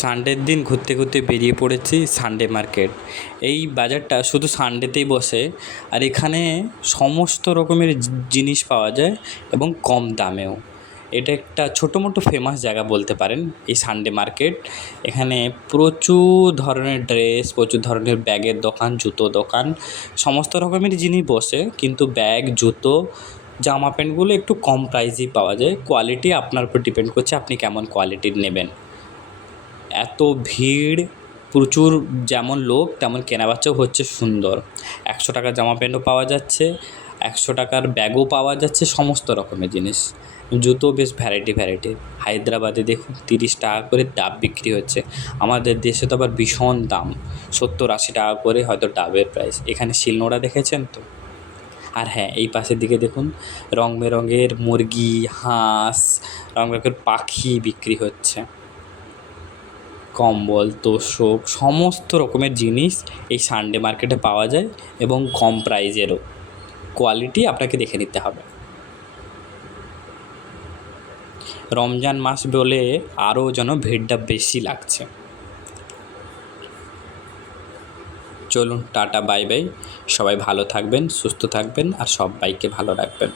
সানডের দিন ঘুরতে ঘুরতে বেরিয়ে পড়েছি সানডে মার্কেট। এই বাজারটা শুধু সানডেতেই বসে, আর এখানে সমস্ত রকমের জিনিস পাওয়া যায় এবং কম দামেও। এটা একটা ছোটো মোটো ফেমাস জায়গা বলতে পারেন এই সানডে মার্কেট। এখানে প্রচুর ধরনের ড্রেস, প্রচুর ধরনের ব্যাগের দোকান, জুতো দোকান, সমস্ত রকমের জিনিস বসে, কিন্তু ব্যাগ, জুতো, জামা প্যান্টগুলো একটু কম প্রাইসেই পাওয়া যায়। কোয়ালিটি আপনার উপর ডিপেন্ড করছে আপনি কেমন কোয়ালিটির নেবেন। এত ভিড়, প্রচুর যেমন লোক তেমন কেনাবেচাও হচ্ছে সুন্দর। 100 টাকার জামা প্যান্টও পাওয়া যাচ্ছে, 100 টাকার ব্যাগও পাওয়া যাচ্ছে, সমস্ত রকমের জিনিস। জুতো বেশ ভ্যারাইটি। হায়দ্রাবাদে দেখুন 30 টাকা করে ডাব বিক্রি হচ্ছে। আমাদের দেশে তো আবার ভীষণ দাম, 70-80 টাকা করে হয়তো ডাবের প্রাইস। এখানে শিলনোড়া দেখেছেন তো? আর হ্যাঁ, এই পাশের দিকে দেখুন রং বেরঙের মুরগি, হাঁস, রং বেরঙের পাখি বিক্রি হচ্ছে। কম্বল, তোশক, সমস্ত রকমের জিনিস এই সানডে মার্কেটে পাওয়া যায় এবং কম প্রাইজেরও। কোয়ালিটি আপনাকে দেখে নিতে হবে। রমজান মাস বলে আরও যেন ভিড়টা বেশি লাগছে। চলুন, টাটা, বাই বাই। সবাই ভালো থাকবেন, সুস্থ থাকবেন আর সবাইকে ভালো রাখবেন।